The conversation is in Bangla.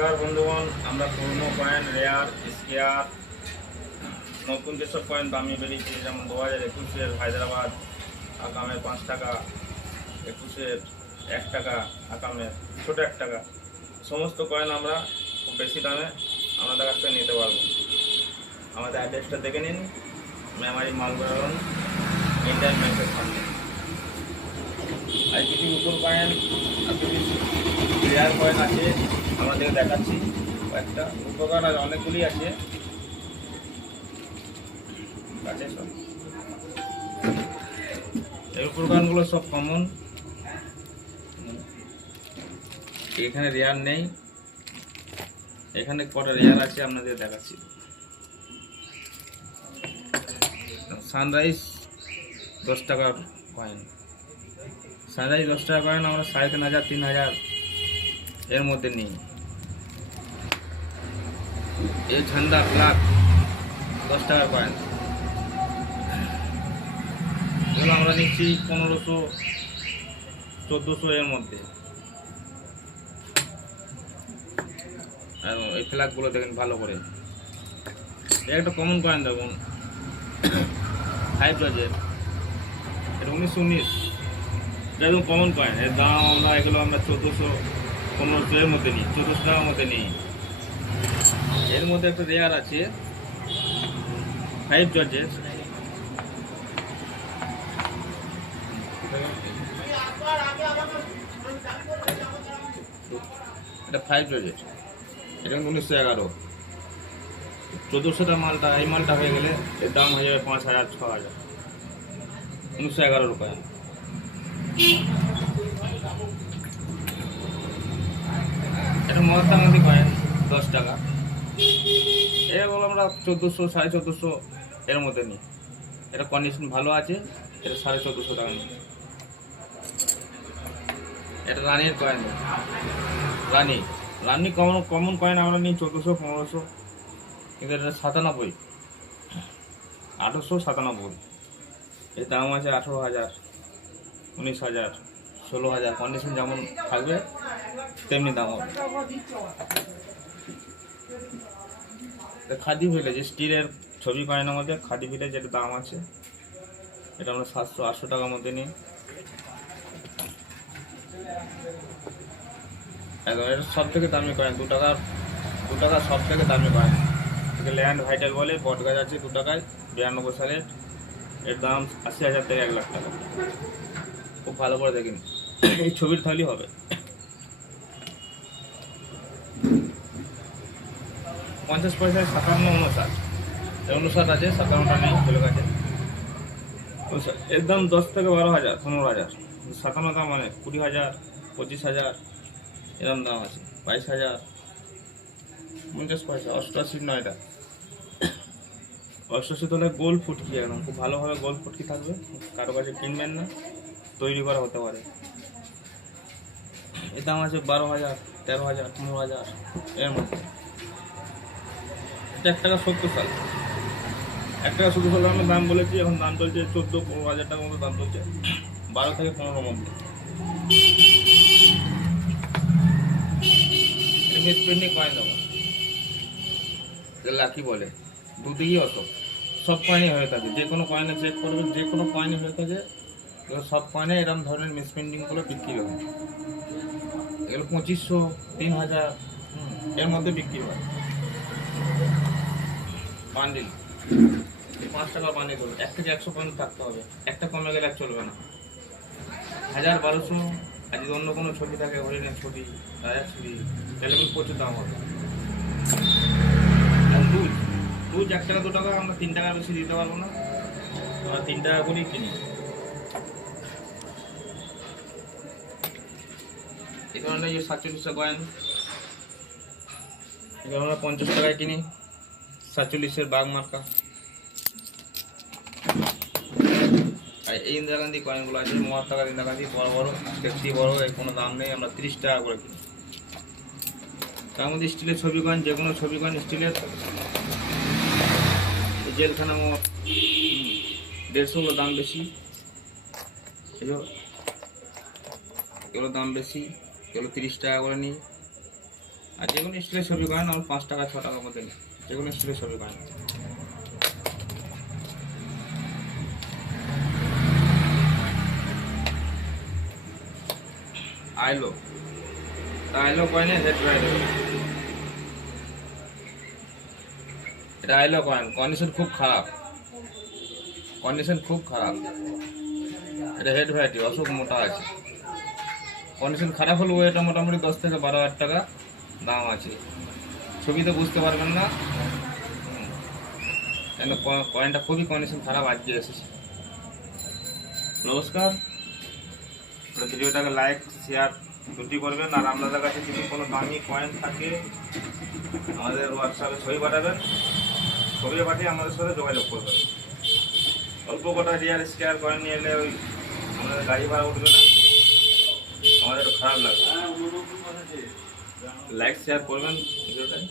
নমস্কার বন্ধুগণ, আমরা পুরনো কয়েন, রেয়ার, স্কেয়ার, নতুন যেসব কয়েন দামি বেরিয়েছে, যেমন 2021-এর হায়দ্রাবাদ আকামের 5 টাকা, 21-এর 1 টাকা আকামের ছোট 1 টাকা, সমস্ত কয়েন আমরা খুব বেশি দামে আমাদের কাছ থেকে নিতে পারবো। আমাদের অ্যাড্রেসটা দেখে নিন, মেমারি মালগোডাউন, ইন্ডিয়ান ব্যাংকের সামনে। আর কিছু নতুন কয়েন আর কিছু রেয়ার কয়েন আছে, আমাদের দেখাচ্ছি। কয়েকটা উপকার আর অনেকগুলি আছে। সব এই উপকরণগুলো সব কমন, এখানে রেয়ার নেই। এখানে কটা রেয়ার আছে আপনাদের দেখাচ্ছি। সানরাইজ 10 টাকার কয়েন, সানরাইজ 10 টাকা কয়েন আমরা 3500 3000 এর মধ্যে নিই। এই ঠান্ডা ফ্লাগ 10 টাকার কয়েন, এগুলো আমরা নিচ্ছি 1500 1400 এর মধ্যে। আর এই ফ্ল্যাগগুলো দেখেন ভালো করে। একটা কমন কয়েন দেখুন, 5 রোজের, এটা 1919, একদম কমন কয়েন। এর দাম এগুলো আমরা 1400 1500 এর মধ্যে নিই, 1400 টাকার মধ্যে নিই। এর মধ্যে একটা রেয়ার আছে 5 জর্জের, এটা 5 জর্জের, এটা 1911। 1400 মালটা, এই মালটা হয়ে গেলে এর দাম হয়ে যাবে 5000 6000। 1911 কয়েন। এটা মহাত্মা গান্ধী কয়েন 10 টাকা, এগুলো আমরা 1400 1450 এর মধ্যে নিই। এটা কন্ডিশন ভালো আছে, এটা 1450 টাকা নিই। এটা রানির কয়েন, রানি রানি কমন কয়েন আমরা নিই 1400 1500, কিন্তু এটা 97 1897। এর দাম আছে 18,000 19,000 16,000, কন্ডিশন যেমন থাকবে তেমনি দাম হবে। খাদি ভিলেজ স্টিলের ছবি কয়েনের মধ্যে খাদি ভিলেজ, যেটা দাম আছে, এটা আমরা 700-800 টাকার মধ্যে নিই। একদম এটা সব থেকে দামি কয়েন, 2 টাকা সব থেকে দামি কয়েন। এটা ল্যান্ড ভাইটাল বলে, বট গাছ আছে 2 টাকায়, 92 সালের। এর দাম 80,000 থেকে 1 লাখ টাকা। খুব ভালো করে দেখেন, এই ছবির থালি হবে। 50 পয়সায় 57 59 আছে, 57টা নেই চলে গেছে। এর দাম 10 থেকে 12,000 15,000। 57 মানে 20,000 25,000 এরকম দাম আছে। 22,000 50 পয়সা। 88 নয়টা, 88 তোলে গোল ফুটকি, একদম খুব ভালোভাবে গোল ফুটকি থাকবে, কারো কাছে কিনবেন না, তৈরি করা হতে পারে। এর দাম আছে 12,000 13,000 15,000 এর মধ্যে। এটা 1 টাকা 70 সাল, 1 টাকা 70 সালে আমরা দাম বলেছি, এখন দাম চলছে 14-15,000 টাকার মতো দাম চলছে, 12 থেকে 15 মধ্যে। মিসপ্রিন্টিং কয়েন দেবো, লাকি বলে, দুদিকেই অত সব কয়েনই হয়ে থাকে। যে কোনো কয়েনে চেক করবে, যে কোনো কয়েনই হয়ে থাকে, সব কয়েনে এরকম ধরনের মিসপ্রিন্টিংগুলো বিক্রি হয়। এগুলো 2500 3000 এর মধ্যে বিক্রি হয়। বান্ডিল 5 টাকা বান্ডিল করে 1 থেকে 100 পর্যন্ত থাকতে হবে, একটা কমে গেলে চলবে না। 1000 1200, আর যদি অন্য কোনো ছবি থাকে, হরিণের ছবি, রাজার ছবি, তাহলে প্রচুর দাম হবে। আর দুধ 1 টাকা 2 টাকা, আমরা 3 টাকা বেশি দিতে পারবো না, আমরা 3 টাকা করেই কিনি। এই ধরনের যে 47 কয়েন, এগুলো আমরা 50 টাকায় কিনি, 47-এর বাঘ মার্কা। আর এই ইন্দিরা গান্ধী কয়েনগুলো আছে, মহাত্মা গান্ধী, ইন্দিরা গান্ধী, বড় বড়, দেখছি বড়, এর কোনো দাম নেই, আমরা 30 টাকা করে কিনি। তার মধ্যে স্টিলের ছবি কয়েন, যে কোনো ছবি কয়েন স্টিলের, জেলখানা মোট 150 দাম বেশি, এগুলোর দাম বেশি, এগুলো 30 টাকা করে নিই। আর যে কোনো স্টিলের ছবি কয়েন আমার 5 টাকা 6 টাকার মধ্যে নেই, যে কোনো স্টিলের ছবি কয়েন। আইলো কয়েনের হেড রাইড, এটা আইলো কয়েন, কন্ডিশন খুব খারাপ, কন্ডিশন খুব খারাপ। এটা হেড ভ্যারাইটি, অসুখ মোটা আছে, কন্ডিশন খারাপ হলেও এটা মোটামুটি 10 থেকে 12,000 টাকা দাম আছে। ছবিতে বুঝতে পারবেন না, কেন কয়েনটা খুবই কন্ডিশন খারাপ, আজকে এসেছে। নমস্কার, ভিডিওটাকে লাইক শেয়ার দুটি করবেন। আর আপনাদের কাছে যদি কোনো দামি কয়েন থাকে আমাদের হোয়াটসঅ্যাপে ছবি পাঠাবেন, ছবি পাঠিয়ে আমাদের সাথে যোগাযোগ করবেন। অল্প কটা রিয়াল স্কোয়ার কয়েন নিয়ে এলে ওই আমাদের গাড়ি ভাড়া উঠবে না, আমাদের একটু খারাপ লাগবে। লাইক শেয়ার করবেন ভিডিওটায়।